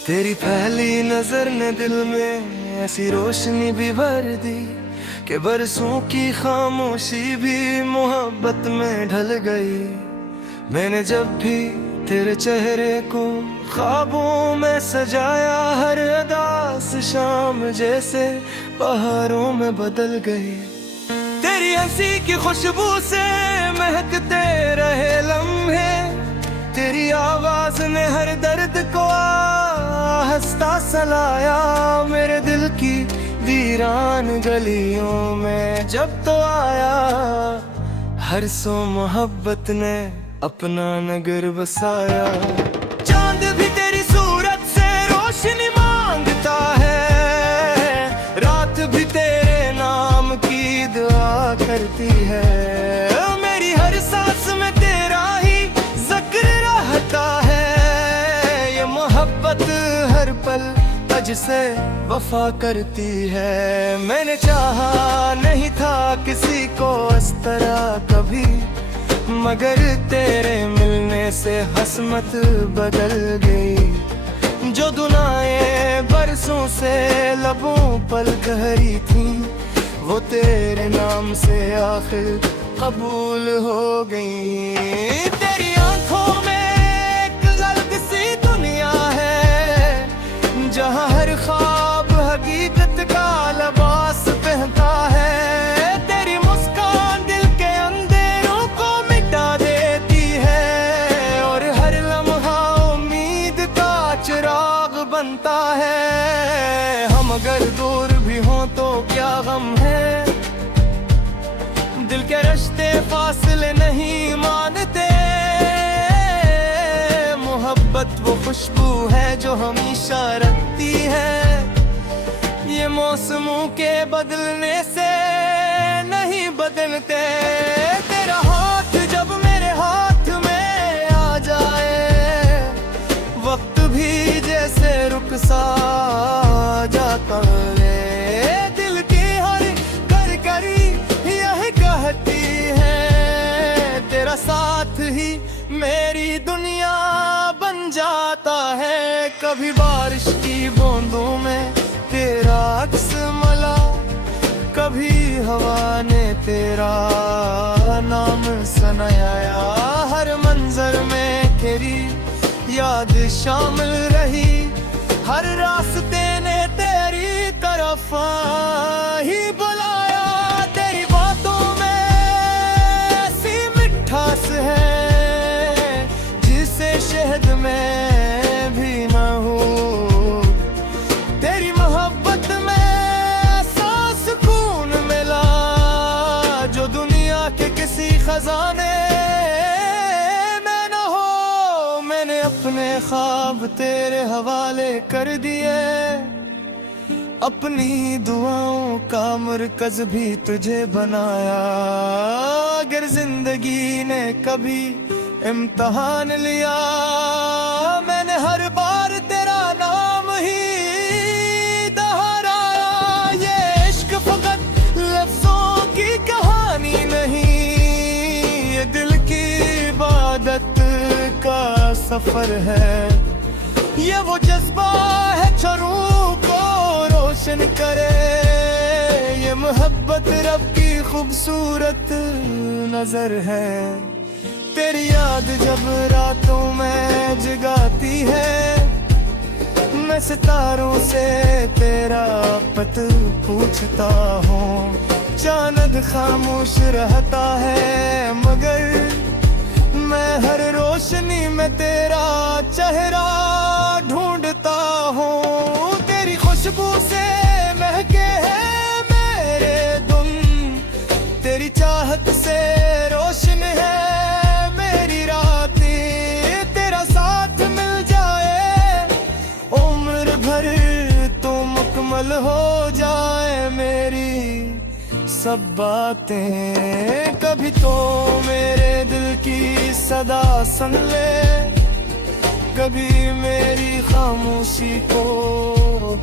तेरी पहली नजर ने दिल में ऐसी रोशनी भी भर दी कि बरसों की खामोशी भी मोहब्बत में ढल गई। मैंने जब भी तेरे चेहरे को ख्वाबों में सजाया, हर अदास शाम जैसे पहाड़ों में बदल गई। तेरी हंसी की खुशबू से महकते रहे लम्हे, तेरी आवाज ने हर दर्द को आहिस्ता सलाया। मेरे दिल की वीरान गलियों में जब तो आया, हर सो मोहब्बत ने अपना नगर बसाया। चांद भी तेरी सूरत से रोशनी मांगता है, रात भी तेरे नाम की दुआ करती है। मेरी हर सांस में तेरा ही जिक्र रहता है, ये मोहब्बत हर पल तुझसे वफा करती है। मैंने चाहा नहीं था किसी को इस तरह कभी, मगर तेरे मिलने से हसमत बदल गई। जो दुआएं बरसों से लबों पर गहरी थी, वो तेरे नाम से आखिर कबूल हो गई। तेरी आंखों में एक अलग सी दुनिया है, जहां हर ख्वाब हकीकत का लिबास पहनता है। तेरी मुस्कान दिल के अंधेरों को मिटा देती है, और हर लम्हा उम्मीद का चिराग बनता है। हम अगर दूर भी हों तो क्या गम है, दिल के रिश्ते फासले नहीं मानते। मोहब्बत वो खुशबू है जो हमेशा रखती है, ये मौसमों के बदलने से नहीं बदलते। तेरा हाथ जब मेरे हाथ में आ जाए, वक्त भी जैसे रुक सा जाता है। दिल की हर करकरी यही कहती है, तेरा साथ ही मेरी दुनिया बन जाता है। कभी बारिश की बूंदों में तेरा अक्स मला, कभी हवा ने तेरा नाम सुनाया। हर मंजर में तेरी याद शामिल रही, हर रास्ते ने तेरी तरफ ही बुलाया। तेरी बातों में ऐसी मिठास है जिसे शहद में भी न हो। तेरी मोहब्बत में ऐसा सुकून मिला जो दुनिया के किसी खजाने में न हो। मैंने अपने ख्वाब तेरे हवाले कर दिए, अपनी दुआओं का मरकज भी तुझे बनाया। अगर जिंदगी ने कभी इम्तिहान लिया, मैंने हर बार तेरा नाम ही दोहराया। ये इश्क फकत लफ्जों की कहानी नहीं, ये दिल की इबादत का सफर है। ये वो जज्बा है जो रूह को रोशन करे, ये मोहब्बत रब की खूबसूरत नजर है। तेरी याद जब रातों में जगाती है, मैं सितारों से तेरा पत पूछता हूँ। चांद खामोश रहता है, मगर मैं हर रोशनी में तेरा चेहरा ढूंढता हूँ। तेरी खुशबू से महके हैं मेरे दुम, तेरी चाहत से रोशन है मेरी रातें। तेरा साथ मिल जाए उम्र भर तो मुकम्मल हो जाए मेरी सब बातें। कभी तो मेरे दिल की सदा सुन ले, कभी मेरी खामोशी को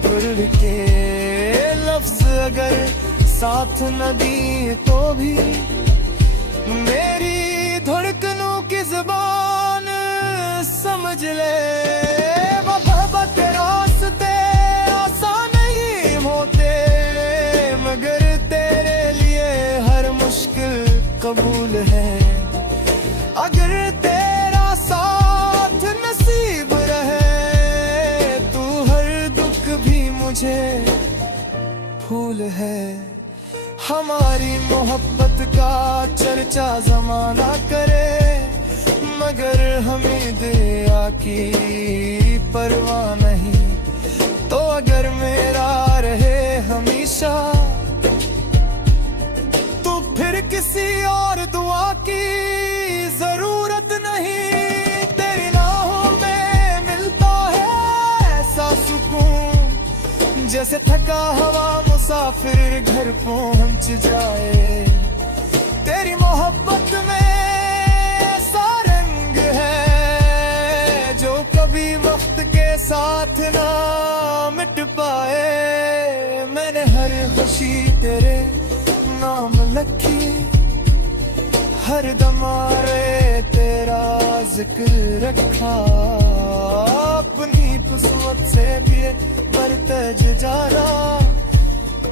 भूल के। लफ्ज अगर साथ न दी तो भी मेरी धड़कनों की जुबान समझ ले। मोहब्बत तेरा है। हमारी मोहब्बत का चर्चा जमाना करे, मगर हमें दया की परवाह नहीं। तो अगर मेरा रहे हमेशा, तो फिर किसी और दुआ की जरूरत नहीं। तेरी राहों में मिलता है ऐसा सुकून, जैसे थका हवा मुसाफिर घर पहुंच जाए। तेरी मोहब्बत में ऐसा रंग है जो कभी वक्त के साथ ना मिट पाए। मैंने हर खुशी तेरे नाम लिखी, हर दमारे तेरा जिक्र रखा। अपनी किस्मत से भी बरतज जाना,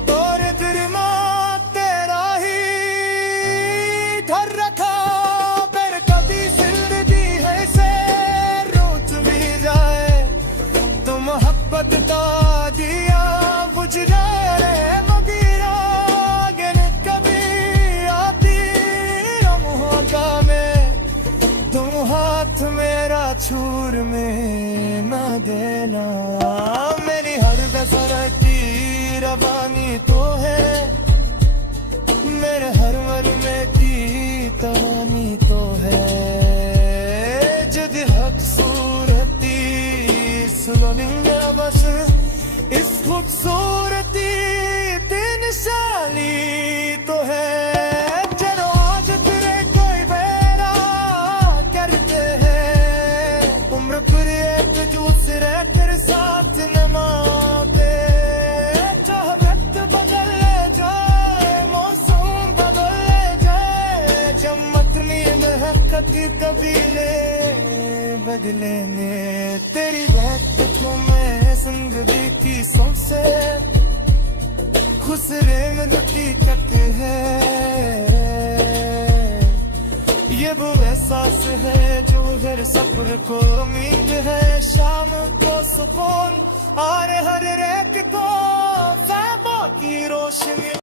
तोरे दिल में तेरा ही घर रखा। फिर कभी जिंदगी है से रोज भी जाए, तो मोहब्बत का दिया बुझ जाए रे मदीरा। अगर कभी आती रमुहा में, तुम हाथ मेरा छूर में ना देना। मेरी हर दशरत की रवानी तो है, मेरे हर मर में की कहानी तो है। जद हक सूरती सुनिंगा बस इस खूबसूरती तीन शाली तो है। चलो आज तेरे कोई बेरा करते हैं, उम्र पूरी एक दूसरे तेरे साथ नमाते। चाह वक्त बदल जाए, मौसम बदल जाए, जब मतनी महकत कबीले बदले में। तेरी बात को मैं जिंदगी की सबसे खुसरे में दुखी तक है। ये वो एहसास है जो हर सफर को उम्मीद है। शाम को सुकून और हर रेत को ख्वाबों की रोशनी।